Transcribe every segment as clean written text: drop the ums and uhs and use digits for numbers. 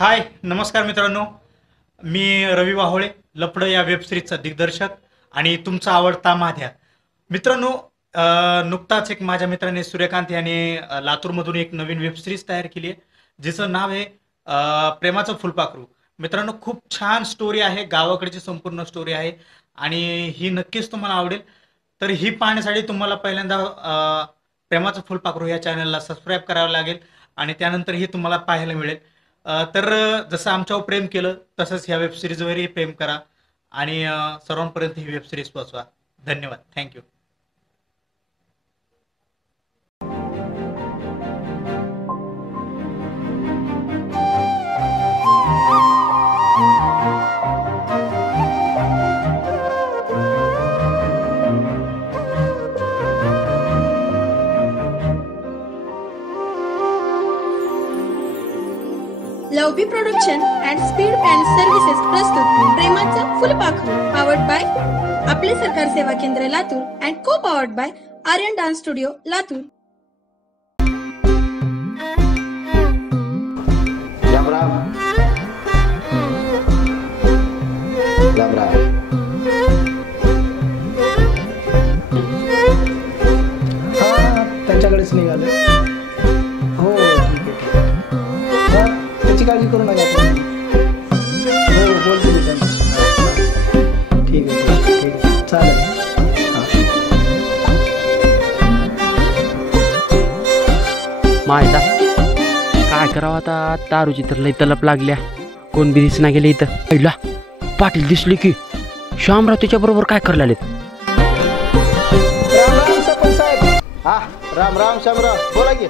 हाय नमस्कार मित्रांनो, मी रवी वाहोळे, लफडं या वेबसिरीजचा दिग्दर्शक आणि तुमचा आवडता माध्या. मित्रांनो, नुकताच एक माझ्या मित्राने सूर्यकांत याने लातूरमधून एक नवीन वेबसिरीज तयार केली आहे, जिचं नाव आहे प्रेमाचं फुलपाखरू. मित्रांनो, खूप छान स्टोरी आहे, गावाकडची संपूर्ण स्टोरी आहे आणि ही नक्कीच तुम्हाला आवडेल. तर ही पाहण्यासाठी तुम्हाला पहिल्यांदा प्रेमाचं फुलपाखरू या चॅनलला सबस्क्राईब करावं लागेल आणि त्यानंतर ही तुम्हाला पाहायला मिळेल. जसं आमच्यावर प्रेम केलं तसंच ह्या वेबसिरीजवरही प्रेम करा आणि सर्वांपर्यंत ही वेबसिरीज पोहोचवा. धन्यवाद. थँक्यू. लवबी production and speed and services प्रस्तुत प्रेमाचं फुलपाखरू पावर्ड बाय आपले सरकार सेवा केंद्र Latur and co powered by Aryan dance studio Latur. Ram Ram. Ram Ram. त्यांच्याकडेच निघाले. हो ठीक आहे. त्याची काळजी करू नका. हो बोलतो मी त्यांच्याशी. ठीक आहे चालेल. मायदा काय करावं आता, दारूची तर लई तलप लागल्या. कोण बी दिसना गेले इथं. पहिला पाटील दिसले की श्यामराव त्याच्या बरोबर काय करायला आलेत. राम राम सरपंच साहेब. हा राम राम शामराव, बोला की.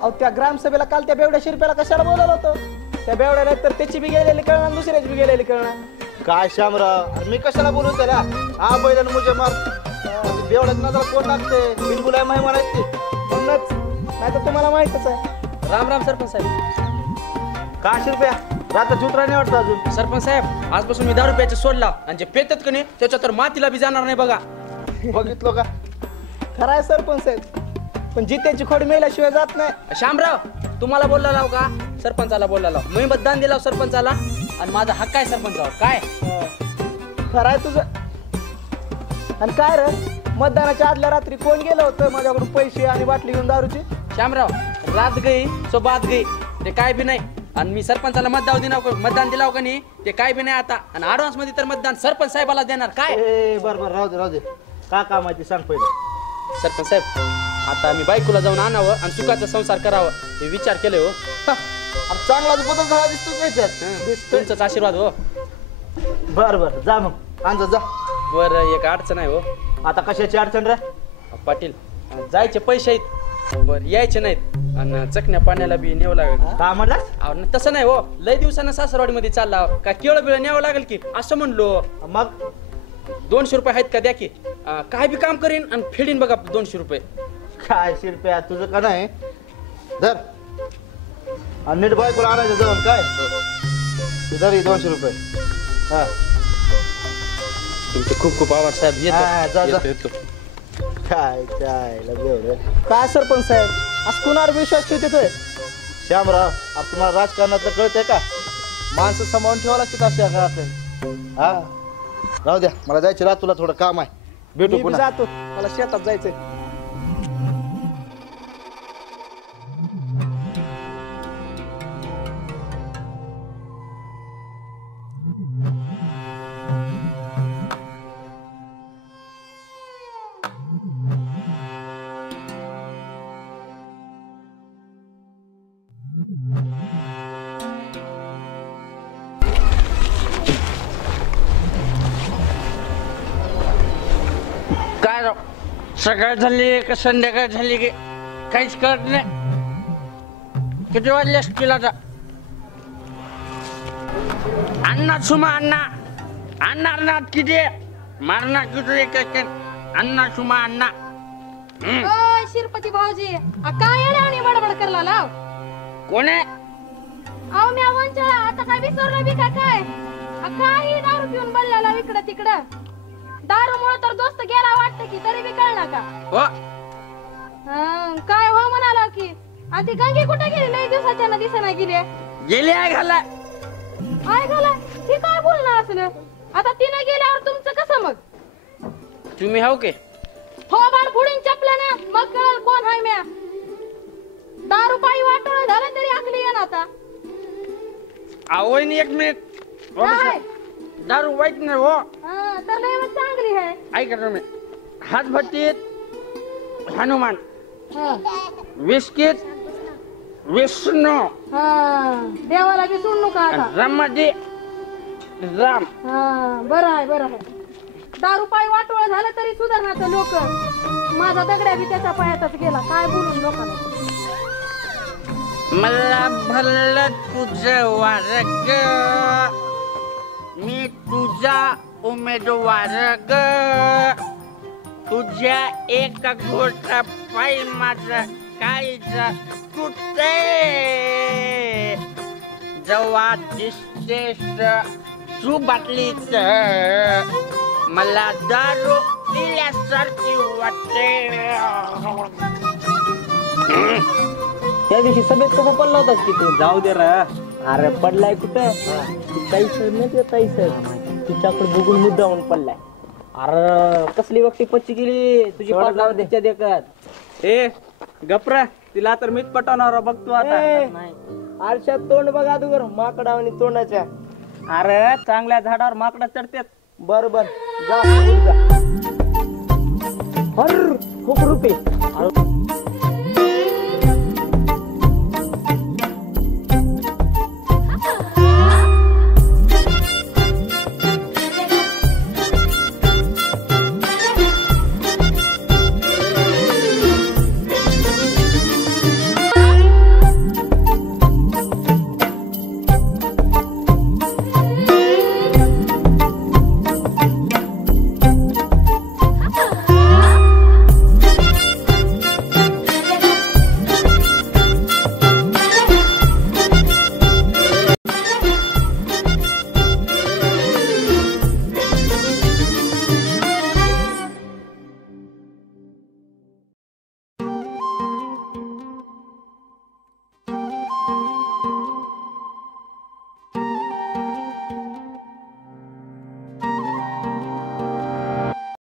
अहो त्या ग्रामसभेला काल त्या बेवड्या शिरप्याला कशाला बोलावलं होतं? त्या बेवड्या नाही तर त्याची बी गेलेली कळणार, दुसऱ्याची बी गेलेली कळणार. काय शामराव, अरे मी कशाला बोलू त्याला? हा बैलानं मुझे मार. बेवड्यात नजर कोण लागते? बिनबुलाय माही म्हणायची म्हणूनच, नाही तर तुम्हाला माहितच आहे. राम राम सरपंच साहेब. का शिरप्या रात्र जुटरा नाही वाटतं अजून? सरपंच साहेब, आजपासून मी 10 रुपयाचा सोडला आणि जे पेतात का नाही त्याच्या तर मातीला बी जाणार नाही बघा. बघितलो का? खरं आहे सरपंच साहेब, पण जित्याची खोड मेल्याशिवाय जात नाही. श्यामराव, तुम्हाला बोलला लाव का? सरपंचाला बोलला लाव. मी मतदान दिला सरपंचाला आणि माझा हक्क आहे सरपंचावर. काय खरं आहे तुझं. आणि काय रे, मतदानाच्या आदल्या रात्री कोण गेलं होतं माझ्याकडून पैसे आणि बाटली घेऊन दारूची? श्यामराव, रात गई सो बात गई. ते काय बी नाही. आणि मी सरपंचाला मतदान दिला का नाही ते काय बी नाही आता. आणि ऍडव्हान्स मध्ये तर मतदान सरपंच साहेबाला देणार. काय बरं राहू दे राहू दे. का काम आहे ते सांग पहिले. सरपंच साहेब, आता मी बायकोला जाऊन आणावं आणि सुखाचा संसार करावं हे विचार केले हो. अरे चांगलाच बदल झाला दिसतो त्याच्यात. तुमचाच आशीर्वाद हो. बरं जा मग आणजा जा. बरं, एक अडचण आहे हो. आता कशाची अडचण रे? पाटील, जायचे पैसे आहेत, बर यायचे नाहीत आणि चकण्या पाण्याला बी न्यावं लागेल. का म्हणलास? तसं नाही हो, लय दिवसानं सासरवाडी मध्ये चालला का केळं बिळ न्यावं लागेल की असं म्हणलो. मग 200 रुपये आहेत का द्या की. काय बी काम करीन आणि फेडीन बघा 200 रुपये. काय शिरप्या तुझं का नाही धर आणि नीट बायकोला आणायचं जाऊन. काय धर 200 रुपये. हा तुमचे खूप खूप आभार साहेब. जा. येतो येतो. काय रे काय सरपंच साहेब, आज कुणावर विश्वास ठेवतोय? श्यामराव, आता तुम्हाला राजकारणातलं कळतंय का? माणसं सांभाळून ठेवा लागतात अशा घरात. हा राहू द्या, मला जायचं रात, तुला थोडं काम आहे. भेटू मी बी पुन्हा. जातो, मला शेतात जायचंय. काय राव, सकाळ झाली का संध्याकाळ झाली की काहीच कळत नाही. किती वाजले असतील आता? अण्णा सुमा अण्णा अण्णा किती मारणार किती एक अण्णा सुमा अण्णा. ओय शिरपती भाऊजी, काय येणे आणि बडबड करला लाव. कोण आहे? अहो मी वंचळा, आता काय विसरलो बी काय? काही दारू पिऊन बल्ल्याला इकडं तिकडं. दारूमुळे तर दोस्त गेला वाटतं की, तरी बी कळला का? हो काय हो म्हणाला की. आणि ती गंगी कुठे गेली? लई दिवसाच्या दिसना गेली. गेली आहे घाला. ऐकायला हे काय बोलणं असलं? आता तिने गेल्यावर तुमचं कसं मग? तुम्ही हाव के थोबाड फोडून चपल्यानं मग कळलं कोण हाय म्या. दारू पायी वाटोळं झालं तरी आकली येईन आता. आवईन एक मिनिट काय? दारू वाईट नाही हो. हा, तर लय मग चांगली आहे. ऐका तुम्ही हातभट्टीत हनुमान हा, विस्कीत विष्णू हा, देवाला बी सोडू नका आता. राममध्ये राम. हा, बरं आहे बरं आहे. दारू पायी वाटोळं झालं तरी सुधारणार लोक. माझा दगड्या बी त्याच्या पायातच गेला. काय बोलून लोकांना. मला भरलं तुझं वारग, मी तुझा उमेदवार ग. तुझ्या एका गोष्ट पायी माझं काळीचं तुटे. जेव्हा दिसतेस तू बाटलीच मला दारू पिल्यासारखी वाटते. त्या दिवशी सभेत कसं पडला होतास की तू? जाऊ दे रा. अरे पडलाय कुठं? ताई सर नाही ताई सर तुझ्याकडे बघून मुद्दाहून पडलाय. अरे कसली व्यक्ती पच्ची गेली तुझी पाठच्या देखत. ए गपरा तिला तर मीच पटवणार बघतो आता. आरशात तोंड बघा अगोदर माकडावणी तोंडाच्या. अरे चांगल्या झाडावर माकडा चढतात. बरोबर जा. अरे खूप रुपये.